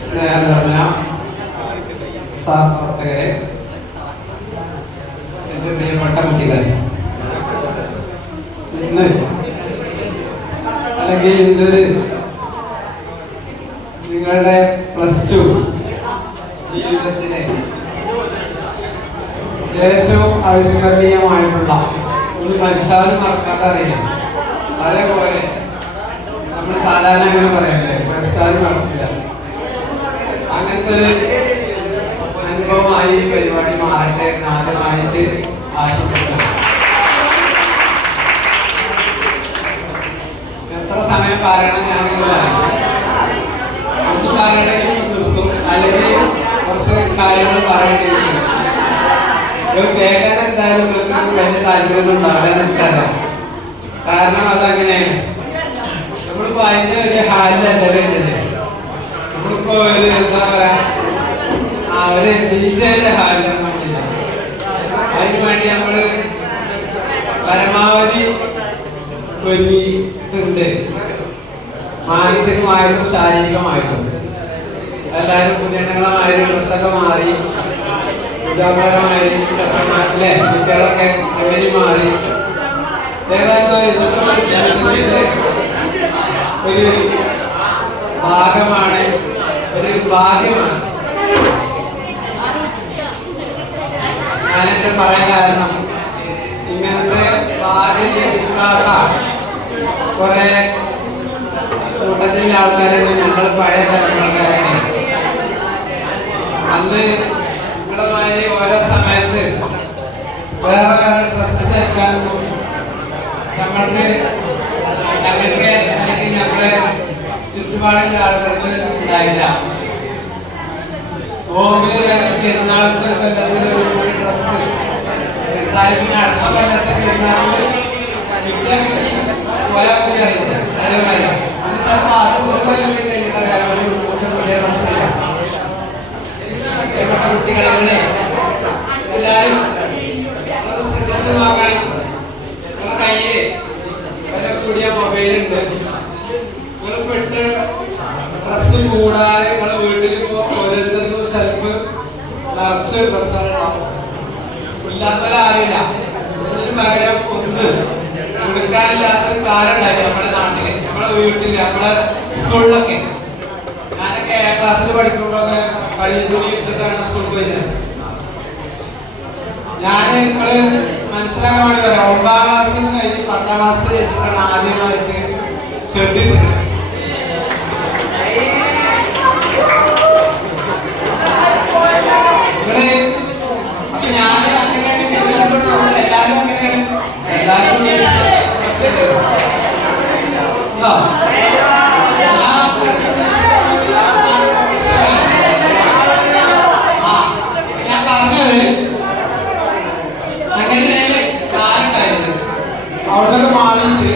സ്നേഹം നിറഞ്ഞ സഹപ്രവർത്തകരെ, എൻ്റെ പ്രിയപ്പെട്ട കുട്ടികളെ, ഇന്ന് അല്ലെങ്കിൽ ഇതൊരു നിങ്ങളുടെ +2 ജീവിതത്തിലെ ഏറ്റവും അവിസ്മരണീയമായിട്ടുള്ള ഒരു മനുഷ്യരും മറക്കാതെ അറിയാം. അതേപോലെ നമ്മൾ സാധാരണ അങ്ങനെ പറയണ്ടേ, മനുഷ്യരും മറക്കില്ല. അങ്ങനത്തെ ഒരു അനുഭവമായി പരിപാടി മാറട്ടെ എന്ന് ആദ്യമായിട്ട് ആശംസിക്കുന്നു. എത്ര സമയം പറയണം ഞാനിങ്ങനെ ഒന്ന് പറയണമെങ്കിൽ നിർത്തും, അല്ലെങ്കിൽ കുറച്ച് കാര്യങ്ങൾ പറയേണ്ടിയിരിക്കും. കേൾക്കാൻ എന്തായാലും വലിയ താല്പര്യം ഉണ്ടാവില്ല നിൽക്കാനോ. കാരണം അതങ്ങനെയാണ്. നമ്മളിപ്പോ അതിന്റെ ഒരു ഹാലിലല്ല വേണ്ടത്. നമ്മളിപ്പോ ഒരു എന്താ പറയാ, ഒരു ഡിജെയുടെ ഹാലിലാണ് വേണ്ടില്ല. അതിന് വേണ്ടി നമ്മള് പരമാവധി ഒരുങ്ങിയിട്ടുണ്ട്, മാനസികമായിട്ടും ശാരീരികമായിട്ടും. എല്ലാവരും പുതിയ ഡ്രസ്സൊക്കെ മാറി, ഉദാഹരണമായി അല്ലേ, കുട്ടികളൊക്കെ അങ്ങനെ മാറി. ഏതായാലും ഇതൊക്കെ ജീവിതത്തിന്റെ ഒരു ഭാഗമാണ്, ഒരു ഭാഗ്യമാണ്. ഞാനെന്നെ പറയാൻ കാരണം, ഇങ്ങനത്തെ ഭാഗ്യം ലഭിക്കാത്ത കുറെ കൂട്ടത്തിലെ ആൾക്കാരെ ഞങ്ങൾ പഴയ തലമുറക്കാരാണ്. അന്ന് നിങ്ങളുമായി ഓരോ സമയത്ത് വേറെ വേറെ ഡ്രസ്സ് ധരിക്കാനൊന്നും ഞങ്ങൾക്ക് അല്ലെങ്കിൽ ഞങ്ങളുടെ ചുറ്റുപാടിലെ ആളുകൾക്ക് ഉണ്ടായില്ല. നോമ്പിന് പെരുന്നാൾക്ക് കൊല്ലത്തിൽ ഒരു ഡ്രസ്സ്, എന്തായാലും അടുത്ത കൊല്ലത്തെ പെരുന്നാൾക്ക് പോയാൽ കൂടി അറിയില്ല. അതേമാതിരി അത് ചിലപ്പോൾ അത് ഒരു കൊല്ലം കൂടി കഴിഞ്ഞിട്ട് പുതിയ ഡ്രസ്സ് ഇല്ല. പ്രിയപ്പെട്ട കുട്ടികളെ, എല്ലാവരും ശ്രദ്ധിച്ചു നോക്കണം. നിങ്ങളുടെ കയ്യിൽ വില കൂടിയ മൊബൈലുണ്ട്. നിങ്ങൾ പെട്ട് ഡ്രസ്സ് കൂടാതെ നിങ്ങളുടെ വീട്ടിൽ ഓരോരുത്തർക്കും സെൽഫ് നിറച്ച് ഡ്രസ്സുകളുണ്ടാവും. ഇല്ലാത്തവരാരില്ല. ഇതിന് പകരം ഒന്ന് കൊടുക്കാനില്ലാത്തൊരു കാര്യം ഉണ്ടായിരുന്നു നമ്മുടെ നാട്ടില്, നമ്മുടെ വീട്ടില്, നമ്മുടെ സ്കൂളിലൊക്കെ. ഞാനൊക്കെ 7ാം ക്ലാസ്സിൽ പഠിക്കുമ്പോഴൊക്കെ കളിത്തുണി എടുത്തിട്ടാണ് സ്കൂളിൽ പോയിരുന്നത്. ഞാൻ നിങ്ങള് മനസ്സിലാക്കാൻ വേണ്ടി പറയാം, 9ാം ക്ലാസ്സിൽ നിന്ന് കഴിഞ്ഞ് 10ാം ക്ലാസ്സിൽ ജയിച്ചിട്ടാണ് ആദ്യമായിട്ട് ശ്രദ്ധിക്കുന്നത്. അപ്പൊ ഞാൻ അങ്ങനെയാണ്, എല്ലാരും അങ്ങനെയാണ്, എല്ലാരും ഞാൻ പറഞ്ഞത് അങ്ങനെയാണ് കാലുണ്ടായത്. അവിടെ നിന്നൊക്കെ മാറിയിട്ട്